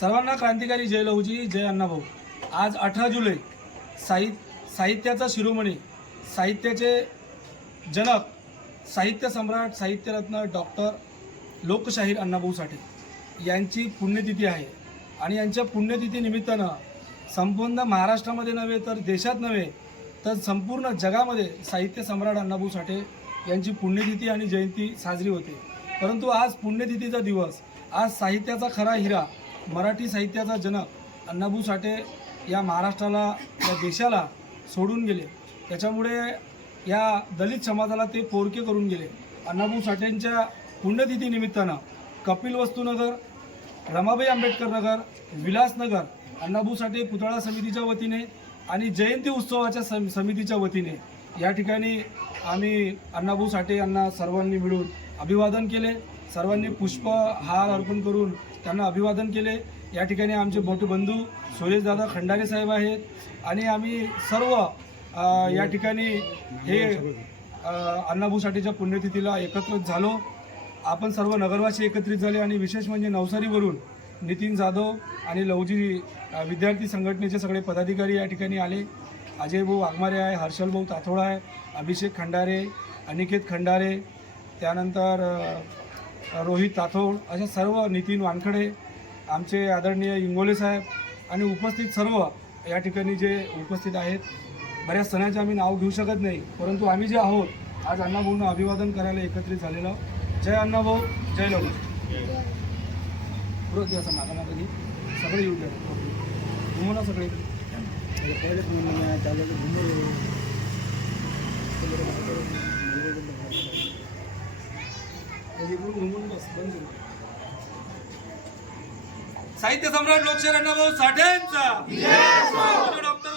सर्वांना क्रांतिकारी जय लहूजी जय अण्णाभाऊ. आज अठरा जुलै साहि साहित्याचा शिरोमणी साहित्याचे जनक साहित्य सम्राट साहित्यरत्न डॉक्टर लोकशाहीर अण्णाभाऊ साठे यांची पुण्यतिथी आहे. आणि यांच्या पुण्यतिथीनिमित्तानं संपूर्ण महाराष्ट्रामध्ये नव्हे तर देशात नव्हे तर संपूर्ण जगामध्ये साहित्य सम्राट अण्णाभाऊ साठे यांची पुण्यतिथी आणि जयंती साजरी होते. परंतु आज पुण्यतिथीचा दिवस आज साहित्याचा खरा हिरा मराठी साहित्याचा जनक अण्णाभाऊ साठे या महाराष्ट्राला या देशाला सोडून गेले. त्याच्यामुळे या दलित समाजाला ते पोरके करून गेले. अण्णाभाऊ साठेंच्या पुण्यतिथीनिमित्तानं कपिल वस्तूनगर रमाबाई आंबेडकर नगर विलासनगर अण्णाभाऊ साठे पुतळा समितीच्या वतीने आणि जयंती उत्सवाच्या सम समितीच्या वतीने या ठिकाणी आम्ही अण्णाभाऊ साठे यांना सर्वांनी मिळून अभिवादन केले. सर्वांनी पुष्पहार अर्पण करून त्यांना अभिवादन केले. या ठिकाणी आमचे मोठे बंधू सुरेशदादा खंडारे साहेब आहेत आणि आम्ही सर्व या ठिकाणी हे अण्णाभाऊ साठेच्या पुण्यतिथीला एकत्रित झालो. आपण सर्व नगरवासी एकत्रित झाले आणि विशेष म्हणजे नवसारीवरून नितीन जाधव आणि लवजी विद्यार्थी संघटनेचे सगळे पदाधिकारी या ठिकाणी आले. अजय भाऊ वाघमारे आहे हर्षल भाऊ ताथोडा आहे अभिषेक खंडारे अनिकेत खंडारे त्यानंतर रोहित ताथोड असे सर्व नितीन वानखडे आमचे आदरणीय इंगोले साहेब आणि उपस्थित सर्व या ठिकाणी जे उपस्थित आहेत बऱ्याच सणांचे आम्ही नाव घेऊ शकत नाही परंतु आम्ही जे आहोत आज अण्णाभाऊंना अभिवादन करायला एकत्रित झालेलो. जय अण्णाभाऊ जय लघु पुरत ते असं मागा मागं सगळे येऊ द्या. घुमव ना सगळे. साहित्य सम्राट लोकशाहीर अण्णाभाऊ साठेंचा. डॉक्टर